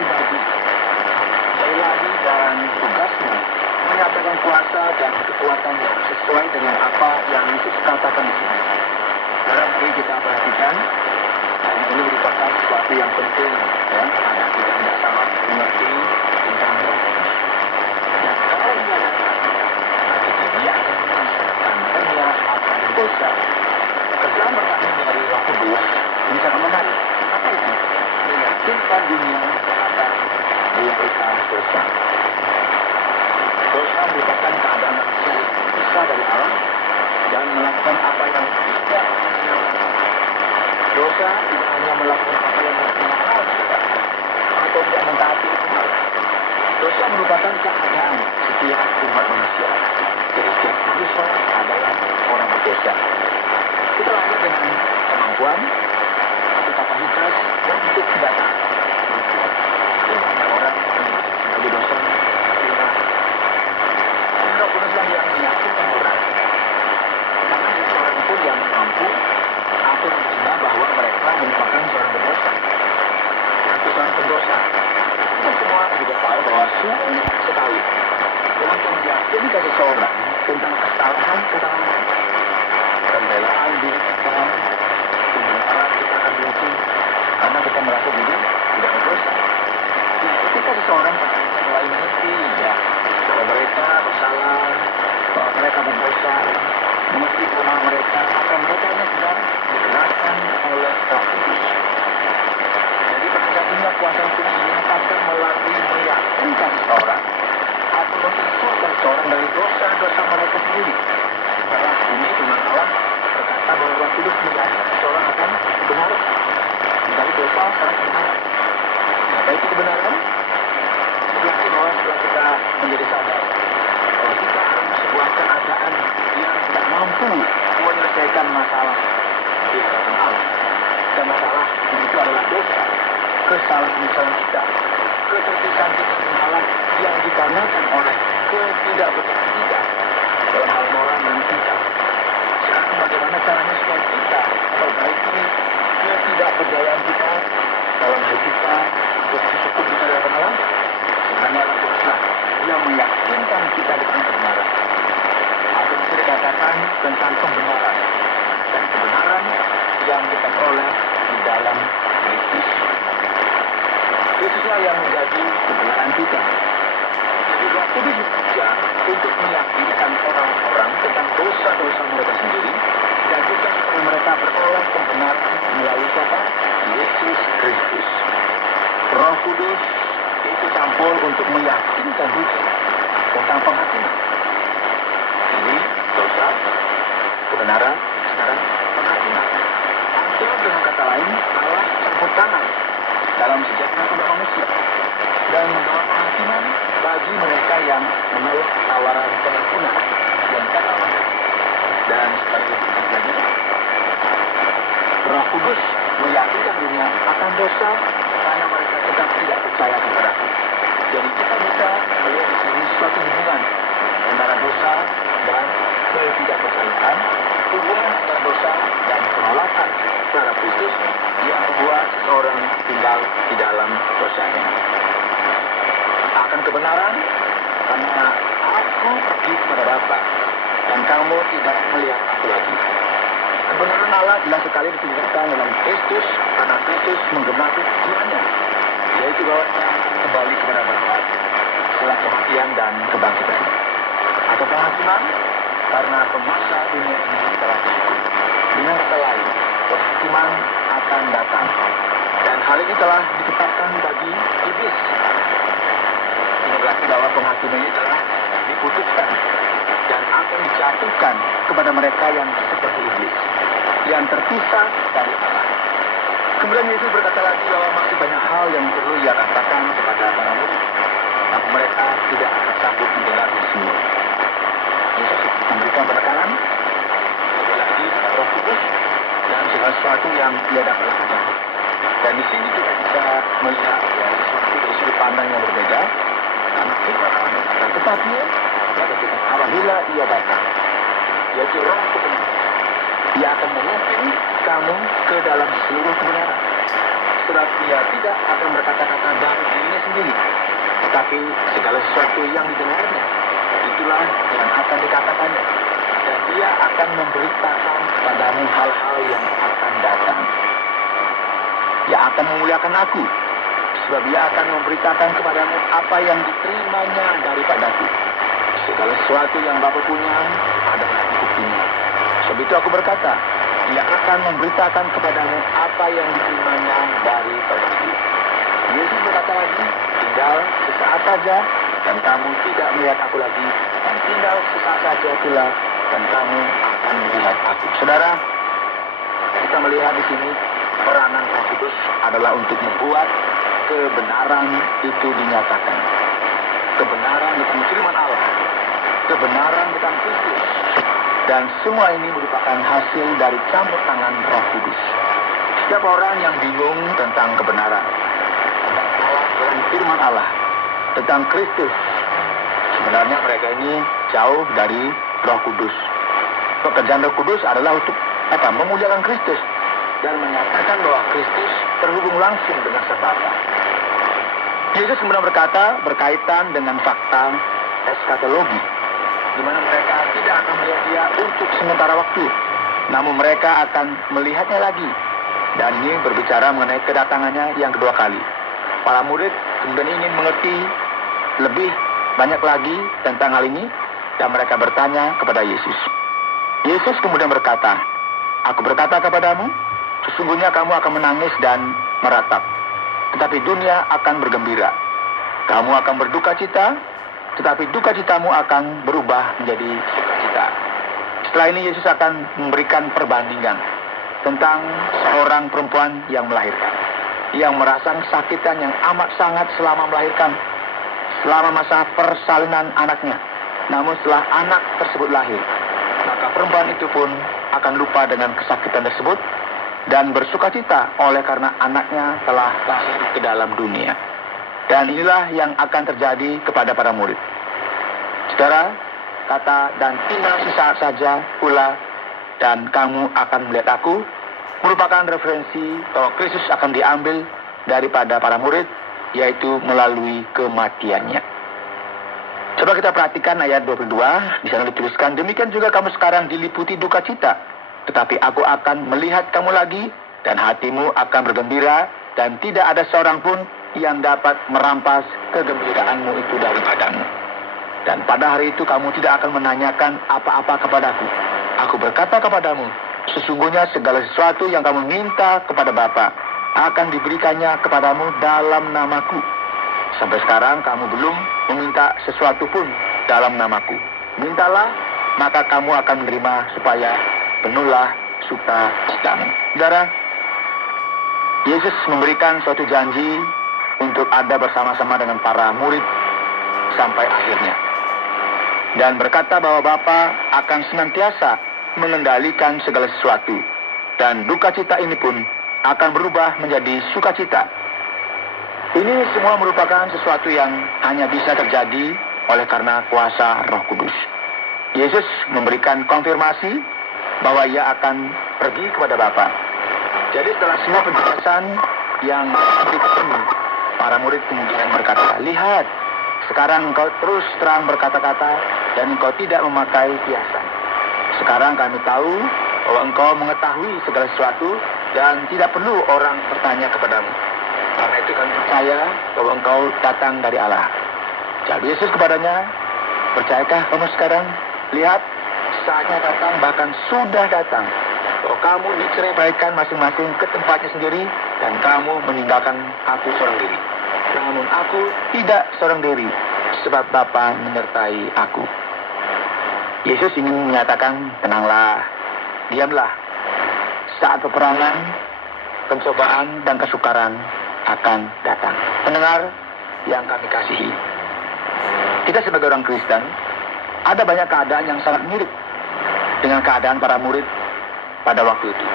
pribadi. Sekali lagi dan tugasmu menyatakan kuasa dan kekuatannya sesuai dengan apa yang Yesus katakan di sini. Mari kita perhatikan, karena ini merupakan sesuatu yang penting, ya, agar kita tidak salah mengerti tentang Roh Kudus. Dan kalau dia datang, artinya dia akan menunjukkan hanya akan dosa. Kerjaan pertama dari Roh Kudus ini sangat menarik. Apa itu? Meyakinkan dunia akan berita dosa. Dosa merupakan keadaan manusia yang terpisah dari Allah dan melakukan apa yang tidak disenangi. Dosa tidak hanya melakukan apa yang disenangi kita atau tidak mentaati Tuhan. Dosa merupakan keadaan setiap umat manusia. Jadi setiap manusia adalah orang berdosa. Kita lahir dengan kemampuan atau kapasitas untuk tidak taat. Banyak orang sebagai dosa Roh Kuduslah yang meyakinkan orang. Karena seorang pun yang mampu atau menerima bahwa mereka merupakan seorang berdosa atau seorang pendosa. Kita semua juga tahu bahwa sulit sekali untuk meyakinkan seseorang tentang kesalahan mereka. Pembelaan diri kita, pembelaan kita akan miliki karena kita merasa diri tidak berdosa. Nah, ketika seseorang mulai mengerti ya bahwa mereka bersalah, bahwa mereka berdosa, mengerti kelemahan mereka, maka mereka sedang digerakkan oleh Roh Kudus. Jadi satu-satunya kuasa Tuhan dinyatakan melalui meyakinkan seseorang atau mengusulkan seseorang dari dosa-dosa mereka sendiri. Karena ini firman Allah berkata bahwa Roh Kudus meyakinkan seseorang akan kebenaran. Dari dosa seorang kebenaran. Apa itu kebenaran? Berarti bahwa setelah kita menjadi sadar bahwa kita dalam sebuah keadaan yang tidak mampu menyelesaikan masalah di hadapan Allah. Dan masalah itu adalah dosa, kesalahan kita, keterpisahan kita dengan Allah yang dikarenakan oleh ketidakberkenan kita dalam hal moral dan etika. Sekarang bagaimana caranya supaya kita memperbaiki ketidakberdayaan kita dalam hal kita untuk cukup kita di hadapan Allah? Sebenarnya Allah dosa yang meyakinkan kita dengan kebenaran. Atau bisa dikatakan tentang pembenaran. Dan kebenaran yang kita peroleh di dalam Kristus. Kristuslah yang menjadi kebenaran kita. Jadi Roh Kudus bekerja untuk meyakinkan orang-orang tentang dosa-dosa mereka sendiri dan juga supaya mereka beroleh kebenaran melalui siapa? Yesus Kristus. Roh Kudus itu campur untuk meyakinkan kita tentang penghakiman. Ini dosa, kebenaran, sekarang penghakiman. Atau dengan kata lain, Allah campur tangan dalam sejarah umat manusia dan membawa penghakiman bagi mereka yang menolak tawaran pengampunan yang kata Allah. Dan sebagai lagi, Roh Kudus meyakinkan dunia akan dosa karena mereka tetap tidak percaya kepada Aku. Jadi kita bisa melihat di sini suatu hubungan antara dosa dan ketidakpercayaan, hubungan antara dosa dan penolakan terhadap Kristus yang membuat seseorang tinggal di dalam dosanya. Akan kebenaran karena Aku pergi kepada Bapa dan kamu tidak melihat Aku lagi. Kebenaran Allah jelas sekali ditunjukkan dalam Kristus karena Kristus menggenapi tujuannya, yaitu bahwa kembali kepada Bapa setelah kematian dan kebangkitan. Atau penghakiman karena penguasa dunia ini telah cukup. Dengan kata lain, penghakiman akan datang. Dan hal ini telah ditetapkan bagi iblis. Ini berarti bahwa penghakiman ini telah diputuskan dan akan dijatuhkan kepada mereka yang seperti iblis, yang terpisah dari Allah. Kemudian Yesus berkata lagi bahwa masih banyak hal yang perlu ia katakan kepada para murid, tapi mereka tidak akan sanggup mendengar semua. Yesus memberikan penekanan lagi pada Roh Kudus dan segala sesuatu yang ia dapat lakukan. Dan di sini kita bisa melihat ya, sesuatu dari sudut pandang yang berbeda. Karena kita akan berkata, tetapi pada kita apabila ia datang, yaitu Roh kebenaran, ia akan memimpin kamu ke dalam seluruh kebenaran. sebab ia tidak akan berkata-kata dari dirinya sendiri, tetapi segala sesuatu yang didengarnya, itulah yang akan dikatakannya. Dan dia akan memberitakan kepadamu hal-hal yang akan datang. Ia akan memuliakan aku, sebab ia akan memberitakan kepadamu apa yang diterimanya daripadaku. Segala sesuatu yang Bapa punya adalah untuknya. Sebab itu aku berkata, ia akan memberitakan kepadamu apa yang diterimanya daripadaku. Yesus berkata lagi, tinggal sesaat saja dan kamu tidak melihat aku lagi, dan tinggal sesaat saja pula dan kamu akan melihat aku. Saudara, kita melihat di sini peranan Roh Kudus adalah untuk membuat kebenaran itu dinyatakan. Kebenaran tentang firman Allah, kebenaran tentang Kristus, dan semua ini merupakan hasil dari campur tangan Roh Kudus. Setiap orang yang bingung tentang kebenaran, tentang firman Allah, tentang Kristus, sebenarnya mereka ini jauh dari Roh Kudus. Pekerjaan Roh Kudus adalah untuk memuliakan Kristus dan menyatakan bahwa Kristus terhubung langsung dengan Sang Bapa. Yesus kemudian berkata berkaitan dengan fakta eskatologi, di mana mereka tidak akan melihat dia untuk sementara waktu, namun mereka akan melihatnya lagi. Dan ini berbicara mengenai kedatangannya yang kedua kali. Para murid kemudian ingin mengerti lebih banyak lagi tentang hal ini, dan mereka bertanya kepada Yesus. Yesus kemudian berkata, aku berkata kepadamu, sesungguhnya kamu akan menangis dan meratap, tetapi dunia akan bergembira. Kamu akan berduka cita, tetapi duka citamu akan berubah menjadi sukacita. Setelah ini Yesus akan memberikan perbandingan tentang seorang perempuan yang melahirkan, yang merasakan kesakitan yang amat sangat selama melahirkan, selama masa persalinan anaknya. Namun setelah anak tersebut lahir, maka perempuan itu pun akan lupa dengan kesakitan tersebut dan bersukacita oleh karena anaknya telah lahir ke dalam dunia. Dan inilah yang akan terjadi kepada para murid. Saudara, kata dan tinggal sesaat saja pula dan kamu akan melihat aku merupakan referensi bahwa Kristus akan diambil daripada para murid, yaitu melalui kematiannya. Coba kita perhatikan ayat 22, di sana dituliskan, demikian juga kamu sekarang diliputi duka cita, tetapi aku akan melihat kamu lagi, dan hatimu akan bergembira, dan tidak ada seorang pun yang dapat merampas kegembiraanmu itu daripadamu. Dan pada hari itu kamu tidak akan menanyakan apa-apa kepadaku. Aku berkata kepadamu, sesungguhnya segala sesuatu yang kamu minta kepada Bapa akan diberikannya kepadamu dalam namaku. Sampai sekarang kamu belum meminta sesuatu pun dalam namaku. Mintalah, maka kamu akan menerima supaya penuhlah sukacitamu. Saudara, Yesus memberikan suatu janji untuk ada bersama-sama dengan para murid sampai akhirnya. Dan berkata bahwa Bapa akan senantiasa mengendalikan segala sesuatu. Dan duka cita ini pun akan berubah menjadi sukacita. Ini semua merupakan sesuatu yang hanya bisa terjadi oleh karena kuasa Roh Kudus. Yesus memberikan konfirmasi bahwa ia akan pergi kepada Bapa. Jadi setelah semua penjelasan yang diberikan, para murid kemudian berkata, lihat, sekarang engkau terus terang berkata-kata dan engkau tidak memakai kiasan. Sekarang kami tahu bahwa engkau mengetahui segala sesuatu dan tidak perlu orang bertanya kepadamu. Karena itu kami percaya bahwa engkau datang dari Allah. Jawab Yesus kepadanya, percayakah kamu sekarang? Lihat, saatnya datang, bahkan sudah datang, bahwa kamu diceraikan masing-masing ke tempatnya sendiri, dan kamu meninggalkan aku seorang diri. Namun aku tidak seorang diri, sebab Bapa menyertai aku. Yesus ingin menyatakan, tenanglah, diamlah. Saat peperangan, pencobaan, dan kesukaran akan datang. Pendengar yang kami kasihi, kita sebagai orang Kristen, ada banyak keadaan yang sangat mirip dengan keadaan para murid pada waktu itu.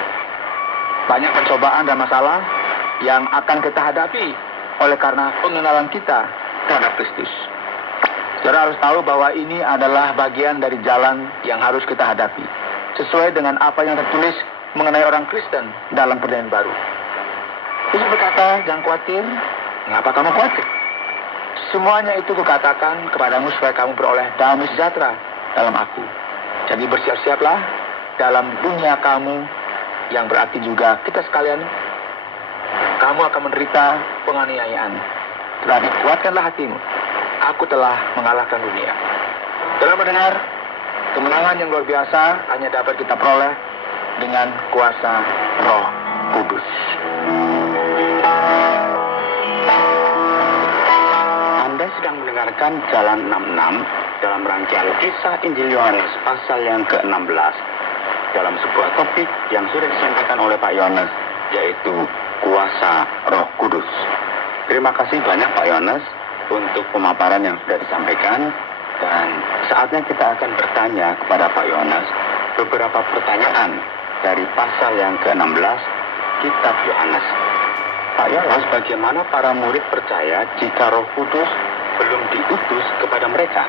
Banyak pencobaan dan masalah yang akan kita hadapi oleh karena pengenalan kita terhadap Kristus. Saudara harus tahu bahwa ini adalah bagian dari jalan yang harus kita hadapi, sesuai dengan apa yang tertulis mengenai orang Kristen dalam Perjanjian Baru. Yesus berkata, jangan khawatir. Mengapa kamu khawatir? Semuanya itu kukatakan kepadamu supaya kamu beroleh damai sejahtera dalam aku. Jadi bersiap-siaplah dalam dunia kamu, yang berarti juga kita sekalian, kamu akan menderita penganiayaan. Tetapi kuatkanlah hatimu. Aku telah mengalahkan dunia. Telah mendengar, kemenangan yang luar biasa hanya dapat kita peroleh dengan kuasa Roh Kudus. Anda sedang mendengarkan Jalan 66 dalam rangkaian kisah Injil Yohanes pasal yang ke-16 dalam sebuah topik yang sudah disampaikan oleh Pak Yohanes, yaitu kuasa Roh Kudus. Terima kasih banyak Pak Yohanes untuk pemaparan yang sudah disampaikan, dan saatnya kita akan bertanya kepada Pak Yohanes beberapa pertanyaan dari pasal yang ke-16 Kitab Yohanes. Pak Yohanes, bagaimana para murid percaya jika Roh Kudus belum diutus kepada mereka?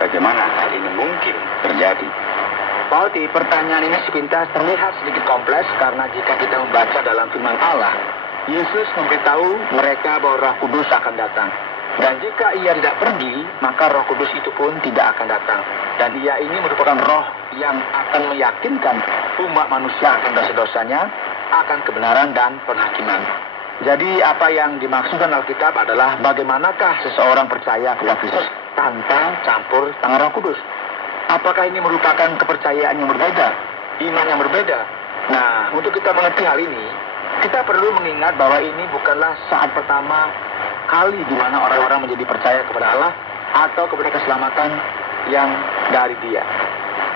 Bagaimana hal ini mungkin terjadi? Pak Oti, pertanyaan ini sepintas terlihat sedikit kompleks karena jika kita membaca dalam firman Allah, Yesus memberitahu mereka bahwa Roh Kudus akan datang. Dan jika ia tidak pergi, maka Roh Kudus itu pun tidak akan datang. Dan ia ini merupakan roh yang akan meyakinkan umat manusia akan dosa-dosanya, akan kebenaran dan penghakiman. Jadi apa yang dimaksudkan Alkitab adalah bagaimanakah seseorang percaya kepada Kristus tanpa campur tangan Roh Kudus. Apakah ini merupakan kepercayaan yang berbeda, iman yang berbeda? Nah, untuk kita mengerti hal ini, kita perlu mengingat bahwa ini bukanlah saat pertama kali di mana orang-orang menjadi percaya kepada Allah atau kepada keselamatan yang dari Dia.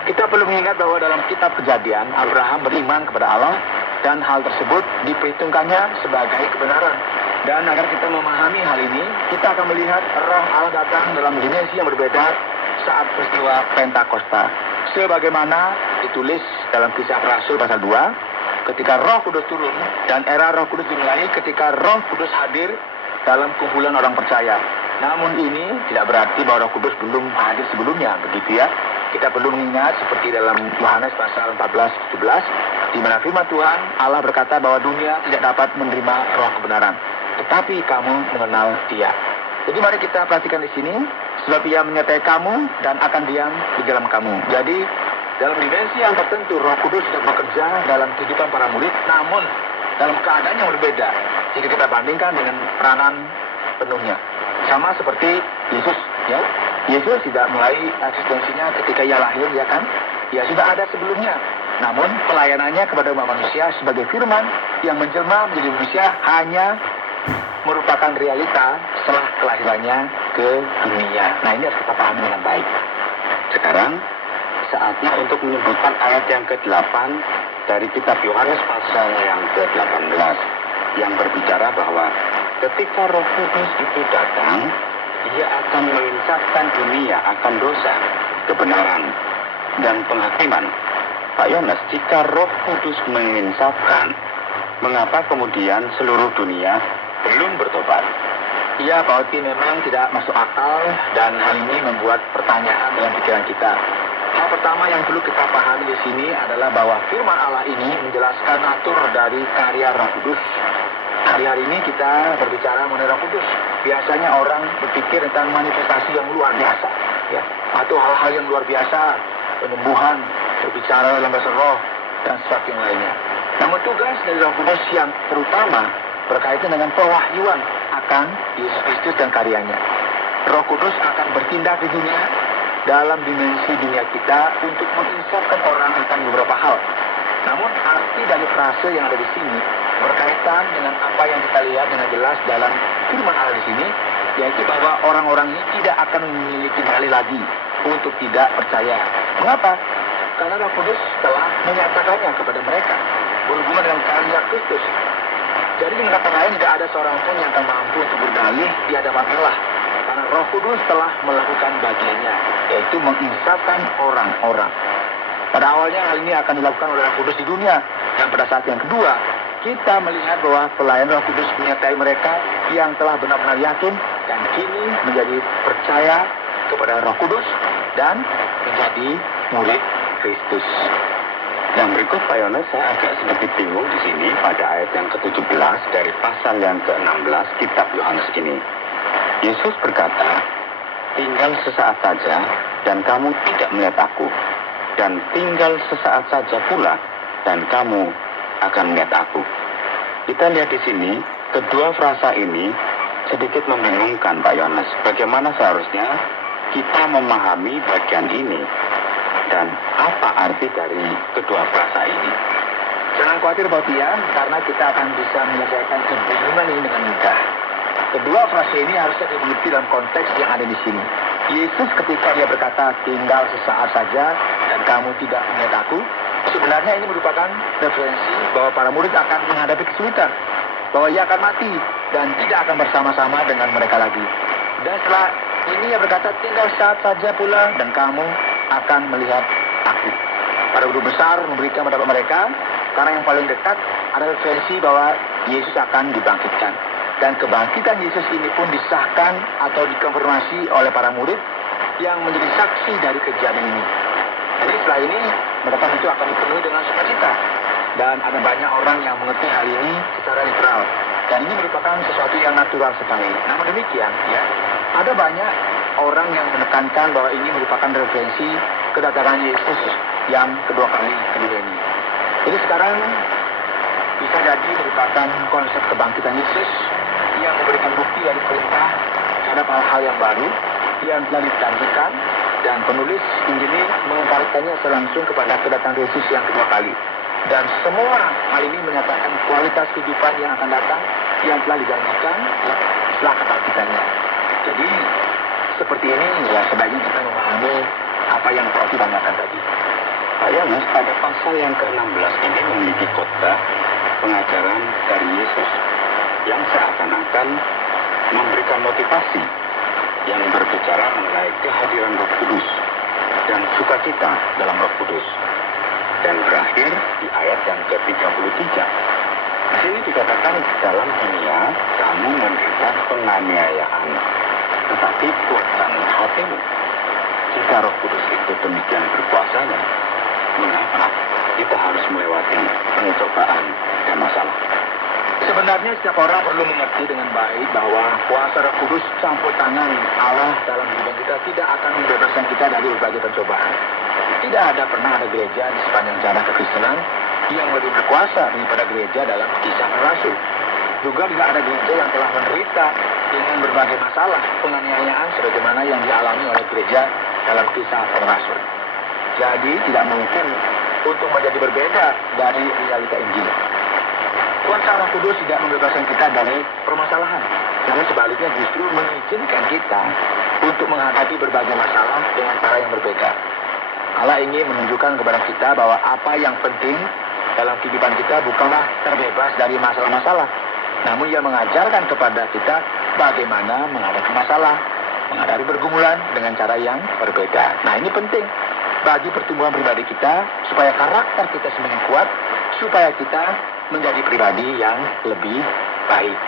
Kita perlu mengingat bahwa dalam kitab Kejadian, Abraham beriman kepada Allah dan hal tersebut diperhitungkannya sebagai kebenaran. Dan agar kita memahami hal ini, kita akan melihat Roh Allah datang dalam dimensi yang berbeda saat peristiwa Pentakosta. Sebagaimana ditulis dalam Kisah Rasul pasal 2, ketika Roh Kudus turun, dan era Roh Kudus dimulai ketika Roh Kudus hadir dalam kumpulan orang percaya. Namun ini tidak berarti bahwa Roh Kudus belum hadir sebelumnya, begitu ya. Kita perlu mengingat seperti dalam Yohanes pasal 14-17, di mana firman Tuhan Allah berkata bahwa dunia tidak dapat menerima roh kebenaran, tetapi kamu mengenal Dia. Jadi mari kita perhatikan di sini, sebab Ia menyertai kamu dan akan diam di dalam kamu. Jadi dalam dimensi yang tertentu Roh Kudus sudah bekerja dalam kehidupan para murid, namun dalam keadaan yang berbeda jika kita bandingkan dengan peranan penuhnya. Sama seperti Yesus, ya. Yesus tidak mulai eksistensinya ketika Ia lahir, ya kan? Ia sudah ada sebelumnya. Namun pelayanannya kepada umat manusia sebagai firman yang menjelma menjadi manusia hanya merupakan realita setelah kelahirannya ke dunia. Nah, ini harus kita pahami dengan baik. Sekarang saatnya untuk menyebutkan ayat yang ke-8 dari kitab Yohanes pasal yang ke-18 yang berbicara bahwa ketika Roh Kudus itu datang, Ia akan menginsafkan dunia akan dosa, kebenaran, dan penghakiman. Pak Yohanes, jika Roh Kudus menginsafkan, mengapa kemudian seluruh dunia belum bertobat? Iya, Pak Oti, memang tidak masuk akal dan hal ini membuat pertanyaan dalam pikiran kita. Hal pertama yang perlu kita pahami di sini adalah bahwa firman Allah ini menjelaskan natur dari karya Roh Kudus. Hari-hari ini kita berbicara mengenai Roh Kudus. Biasanya orang berpikir tentang manifestasi yang luar biasa, ya, atau hal-hal yang luar biasa, penyembuhan, berbicara dalam bahasa roh, dan sesuatu yang lainnya. Namun tugas dari Roh Kudus yang terutama berkaitan dengan pewahyuan akan Yesus Kristus dan karyanya. Roh Kudus akan bertindak di dunia dalam dimensi dunia kita untuk menginsafkan orang tentang beberapa hal. Namun arti dari frase yang ada di sini berkaitan dengan apa yang kita lihat dengan jelas dalam firman Allah di sini, yaitu bahwa orang-orang ini tidak akan memiliki nyali lagi untuk tidak percaya. Mengapa? Karena Roh Kudus telah menyatakannya kepada mereka berhubungan dengan karya Kristus. Jadi dengan kata lain tidak ada seorang pun yang akan mampu untuk berdalih di hadapan Allah, karena Roh Kudus telah melakukan bagiannya, yaitu menginsafkan orang-orang. Pada awalnya hal ini akan dilakukan oleh Roh Kudus di dunia, dan pada saat yang kedua kita melihat bahwa pelayan Roh Kudus menyertai mereka yang telah benar-benar yakin dan kini menjadi percaya kepada Roh Kudus dan menjadi murid Kristus. Yang berikut Pak Yones, saya agak sedikit bingung di sini pada ayat yang ke-17 dari pasal yang ke-16 kitab Yohanes ini. Yesus berkata, tinggal sesaat saja dan kamu tidak melihat aku, dan tinggal sesaat saja pula dan kamu akan melihat aku. Kita lihat di sini, kedua frasa ini sedikit membingungkan Pak Yones. Bagaimana seharusnya kita memahami bagian ini? Dan apa arti dari kedua frasa ini? Jangan khawatir Bautian, karena kita akan bisa menyelesaikan kebingungan ini dengan mudah. Kedua frase ini harusnya dimengerti dalam konteks yang ada di sini. Yesus ketika dia berkata, tinggal sesaat saja dan kamu tidak melihat aku, sebenarnya ini merupakan referensi bahwa para murid akan menghadapi kesulitan, bahwa ia akan mati dan tidak akan bersama-sama dengan mereka lagi. Dan setelah ini ia berkata, tinggal saat saja pula dan kamu akan melihat aku. Para guru besar memberikan pendapat mereka, karena yang paling dekat ada referensi bahwa Yesus akan dibangkitkan. Dan kebangkitan Yesus ini pun disahkan atau dikonfirmasi oleh para murid yang menjadi saksi dari kejadian ini. Jadi setelah ini mereka tentu akan dipenuhi dengan sukacita. Dan ada banyak orang yang mengerti hal ini secara literal. Dan ini merupakan sesuatu yang natural sekali. Namun demikian, ya, ada banyak orang yang menekankan bahwa ini merupakan referensi kedatangan Yesus yang kedua kali ke dunia ini. Jadi sekarang bisa jadi merupakan konsep kebangkitan Yesus yang memberikan bukti dari perintah terhadap hal-hal yang baru yang telah dijanjikan, dan penulis Injil mengaitkannya langsung kepada kedatangan Yesus yang kedua kali. Dan semua hal ini menyatakan kualitas kehidupan yang akan datang yang telah dijanjikan setelah kebangkitannya. Jadi seperti ini ya sebaiknya kita memahami apa yang Pak tanyakan tadi. Pak Yones, pada pasal yang ke-16 ini memiliki khotbah pengajaran dari Yesus yang seakan-akan memberikan motivasi yang berbicara mengenai kehadiran Roh Kudus dan sukacita dalam Roh Kudus. Dan berakhir di ayat yang ke-33. Di sini dikatakan, dalam dunia kamu menderita penganiayaan, tetapi kuatkanlah hatimu. Jika Roh Kudus itu demikian berkuasanya, mengapa kita harus melewati pencobaan dan masalah? Sebenarnya setiap orang perlu mengerti dengan baik bahwa kuasa Roh Kudus campur tangan Allah dalam hidup kita tidak akan membebaskan kita dari berbagai pencobaan. Tidak pernah ada gereja di sepanjang jalan kekristenan yang lebih berkuasa daripada gereja dalam kisah para rasul. Juga tidak ada gereja yang telah menderita dengan berbagai masalah penganiayaan sebagaimana yang dialami oleh gereja dalam kisah para rasul. Jadi tidak mungkin untuk menjadi berbeda dari realita Injil. Kuasa Roh Kudus tidak membebaskan kita dari permasalahan, namun sebaliknya justru mengizinkan kita untuk menghadapi berbagai masalah dengan cara yang berbeda. Allah ingin menunjukkan kepada kita bahwa apa yang penting dalam kehidupan kita bukanlah terbebas dari masalah-masalah, namun Ia mengajarkan kepada kita bagaimana menghadapi masalah, menghadapi pergumulan dengan cara yang berbeda. Nah, ini penting bagi pertumbuhan pribadi kita, supaya karakter kita semakin kuat, supaya kita menjadi pribadi yang lebih baik.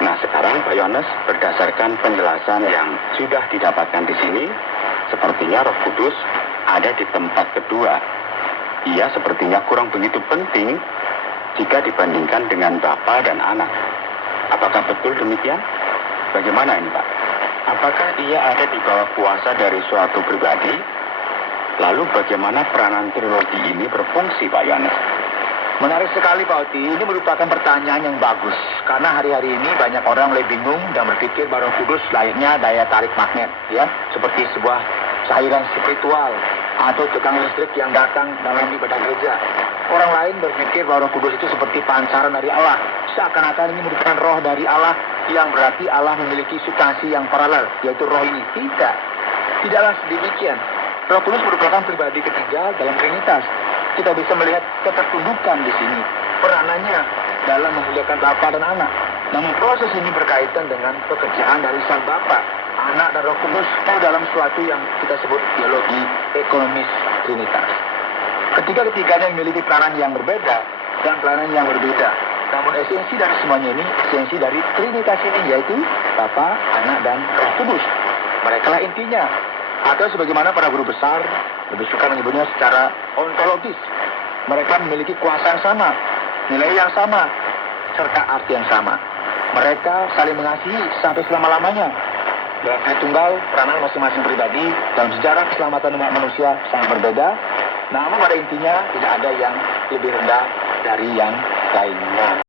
Nah, sekarang Pak Yones, berdasarkan penjelasan yang sudah didapatkan di sini, sepertinya Roh Kudus ada di tempat kedua. Ia sepertinya kurang begitu penting jika dibandingkan dengan Bapa dan Anak. Apakah betul demikian? Bagaimana ini, Pak? Apakah ia ada di bawah kuasa dari suatu pribadi? Lalu bagaimana peranan trilogi ini berfungsi, Pak Yones? Menarik sekali Pak Oti, ini merupakan pertanyaan yang bagus. Karena hari-hari ini banyak orang mulai bingung dan berpikir bahwa Roh Kudus layaknya daya tarik magnet, ya, seperti sebuah cairan spiritual atau tegangan listrik yang datang dalam ibadah gereja. Orang lain berpikir bahwa Roh Kudus itu seperti pancaran dari Allah, seakan-akan ini merupakan roh dari Allah yang berarti Allah memiliki substansi yang paralel, yaitu roh ini. Tidaklah demikian. Roh Kudus merupakan pribadi ketiga dalam Trinitas. Kita bisa melihat ketertundukan di sini, peranannya dalam memuliakan Bapa dan Anak. Namun proses ini berkaitan dengan pekerjaan dari Sang Bapa, Anak dan Roh Kudus dalam suatu yang kita sebut teologi ekonomis Trinitas. Ketiga-ketiganya memiliki peranan yang berbeda dan peranan yang berbeda. Namun esensi dari semuanya ini, esensi dari Trinitas ini, yaitu Bapa, Anak, dan Roh Kudus. Mereka lah intinya. Atau sebagaimana para guru besar lebih suka menyebutnya secara ontologis. Mereka memiliki kuasa yang sama, nilai yang sama, serta arti yang sama. Mereka saling mengasihi sampai selama-lamanya. Dalam saya tunggal, peranan masing-masing pribadi dalam sejarah keselamatan umat manusia sangat berbeda. Namun pada intinya tidak ada yang lebih rendah dari yang lainnya.